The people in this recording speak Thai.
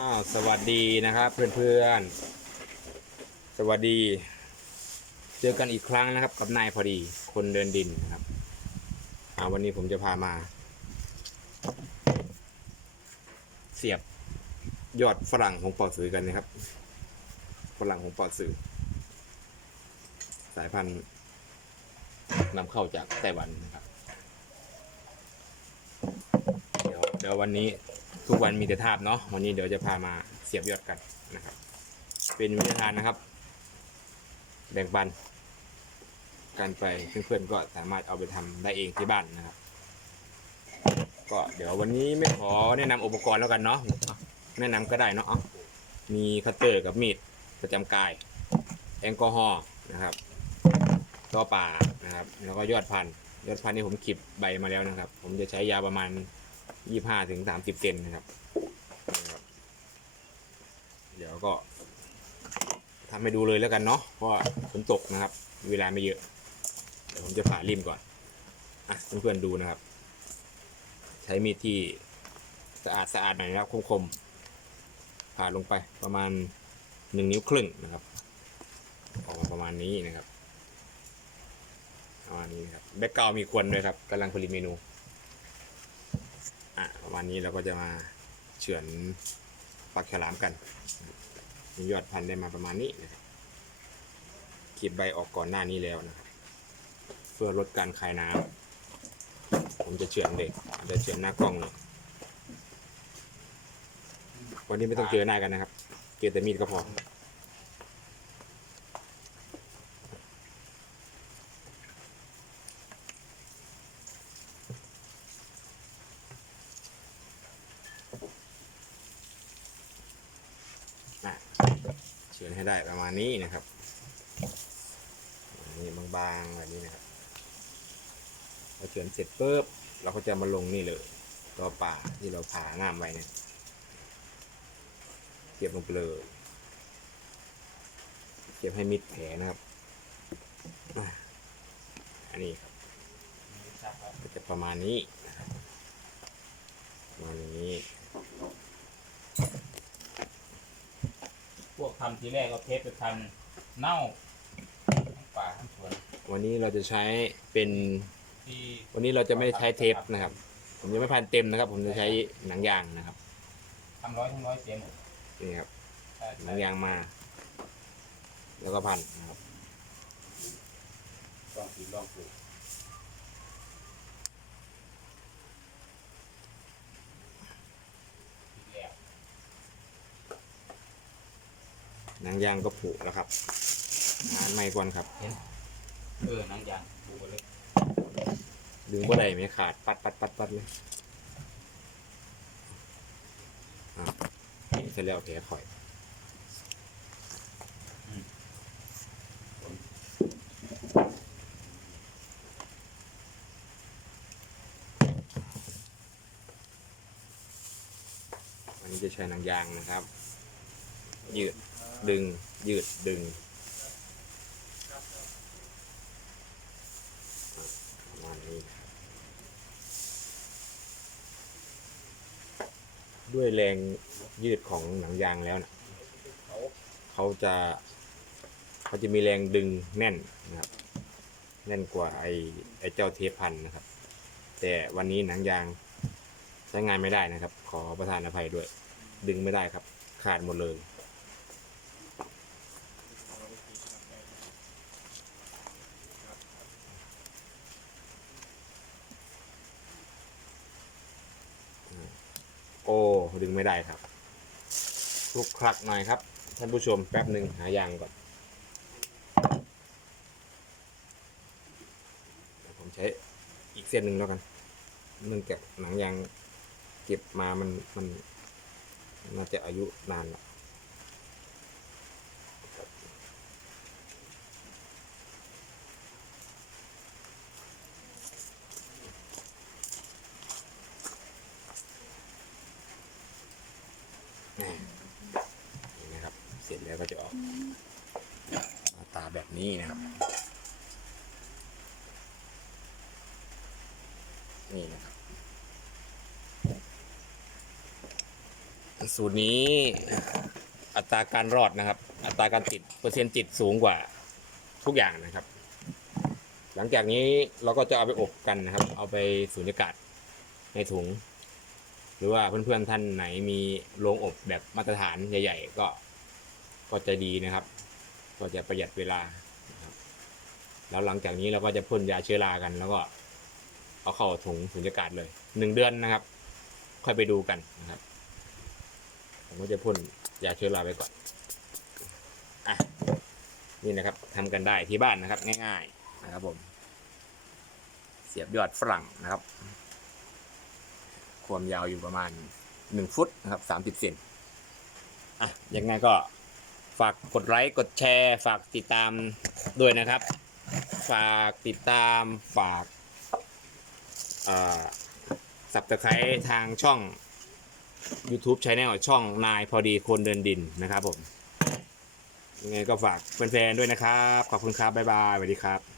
อ้าวสวัสดีนะครับเพื่อนๆ สวัสดี เจอกันอีกครั้งนะครับ กับนายพอดีคนเดินดินนะครับอาวันนี้ผมจะพามา เสียบยอดฝรั่งของปอสือกันนะครับ ฝรั่งของปอสือ สายพันธุ์นำเข้าจากไต้หวันนะครับ เดี๋ยวเดี๋ยววันนี้ ทุกวันมีแต่ทาบเนาะวันนี้เดี๋ยวจะพามาเสียบยอดกันนะครับ เป็นวิทยาทานนะครับแบ่งปันกันไปเพื่อนๆก็สามารถเอาไปทำได้เองที่บ้านนะครับ ก็เดี๋ยววันนี้ไม่ขอแนะนำอุปกรณ์แล้วกันเนาะแนะนำก็ได้เนาะมีคัตเตอร์กับมีดประจำกาย แอลกอฮอล์นะครับตัวป่านะครับแล้วก็ยอดพันธุ์ยอดพันธุ์นี่ผมขีบใบมาแล้วนะครับ ผมจะใช้ยาประมาณ ยี่ห้าถึงสามสิบเซนนะครับนะครับ เดี๋ยวก็ทำให้ดูเลยแล้วกันเนาะเพราะฝนตกนะครับ เวลาไม่เยอะเดี๋ยวผมจะผ่าริมก่อนอะเพื่อนๆดูนะครับ ใช้มีดที่สะอาดสะอาดหน่อยนะครับคมๆผ่าลงไปประมาณหนึ่งนิ้วครึ่งนะครับ ออกมาประมาณนี้นะครับประมาณนี้นะครับแบ็กกราวมีควนด้วยครับกำลังผลิตเมนู อะประมาณนี้เราก็จะมาเฉือนปลาฉลามกันมียอดพันธุ์ได้มาประมาณนี้นะครับขีดใบออกก่อนหน้านี้แล้วนะครับเพื่อลดการคายน้ำผมจะเฉือนเลยจะเฉือนหน้ากล้องเลยวันนี้ไม่ต้องเจอหน้ากันนะครับ เจอแต่มีดก็พอ อะเฉือน ให้ได้ประมาณนี้นะครับอันนี่บางๆแบบนี้นะครับพอเฉือนเสร็จปุ๊บเราก็จะมาลงนี่เลยตัวป่าที่เราผ่าง่ามไว้เนี่ยเก็บลงไปเลยเก็บให้มิดแผลนะครับอะอันนี้ครับก็จะประมาณนี้นะครับประมาณนี้ พวก ทำทีแรกก็เทปไปพันเน่าทั้งป่าทั้งสวนวันนี้เราจะใช้เป็น ที่วันนี้เราจะไม่ใช้เทปนะครับ ผมจะไม่พันเต็มนะครับ ผมจะใช้หนังยางนะครับทำร้อยทั้งร้อยเสียหมดนี่ครับใช่หนังยางมา แล้วก็พันนะครับ ลองผิดลองถูกผิดแล้ว หนังยางก็ผุแล้วครับงานไม่ก่อนครับเออหนังยางถูกเลยดึงบ่ได้ไม่ขาดปัดปัดปัดปัดเลยอะเสร็จแล้วแผลข่อยวันนี้จะใช้หนังยางนะครับยืด ดึง ยืดดึงประมาณนี้ด้วยแรงยืดของหนังยางแล้วนะเขาจะเขาจะมีแรงดึงแน่นนะครับ แน่นกว่าไอไอเจ้าเทปพันนะครับ แต่วันนี้หนังยางใช้งานไม่ได้นะครับ ขอประทานอภัยด้วย ดึงไม่ได้ครับ ขาดหมดเลย โอ้ดึงไม่ได้ครับคลุกคลักหน่อยครับ ท่านผู้ชมแป๊บหนึ่งหายางก่อนผมใช้อีกเส้นหนึ่งแล้วกันเนื่องจากหนังยางเก็บมามันมันน่าจะอายุนานแล้ว นี่นี่นะครับ เสร็จแล้วก็จะออกหน้าตาแบบนี้นะครับ นี่นะครับ สูตรนี้อัตราการรอดนะครับ อัตราการติดเปอร์เซ็นต์ติดสูงกว่าทุกอย่างนะครับ หลังจากนี้เราก็จะเอาไปอบกันนะครับ เอาไปสูญญากาศในถุง หรือว่าเพื่อนๆท่านไหนมีโรงอบแบบมาตรฐานใหญ่ ๆ ก็ก็จะดีนะครับ ก็จะประหยัดเวลานะครับแล้วหลังจากนี้เราก็จะพ่นยาเชื้อรากัน แล้วก็เอาเข้าถุงสูญญากาศเลยหนึ่งเดือนนะครับ ค่อยไปดูกันนะครับ ผมก็จะพ่นยาเชื้อราไปก่อนอะนี่นะครับทำกันได้ที่บ้านนะครับ ง่าย ๆ นะครับผม เสียบยอดฝรั่งนะครับ ความยาวอยู่ประมาณหนึ่งฟุตนะครับสามสิบเซนอะยังไงก็ฝากกดไลค์กดแชร์ ฝากติดตามด้วยนะครับ ฝากติดตามฝากสับตะไคร้ทางช่อง YouTube Channel ช่องนายพอดีคนเดินดินนะครับผมยังไงก็ฝากแฟนๆด้วยนะครับ ขอบคุณครับ บ๊ายบายสวัสดีครับ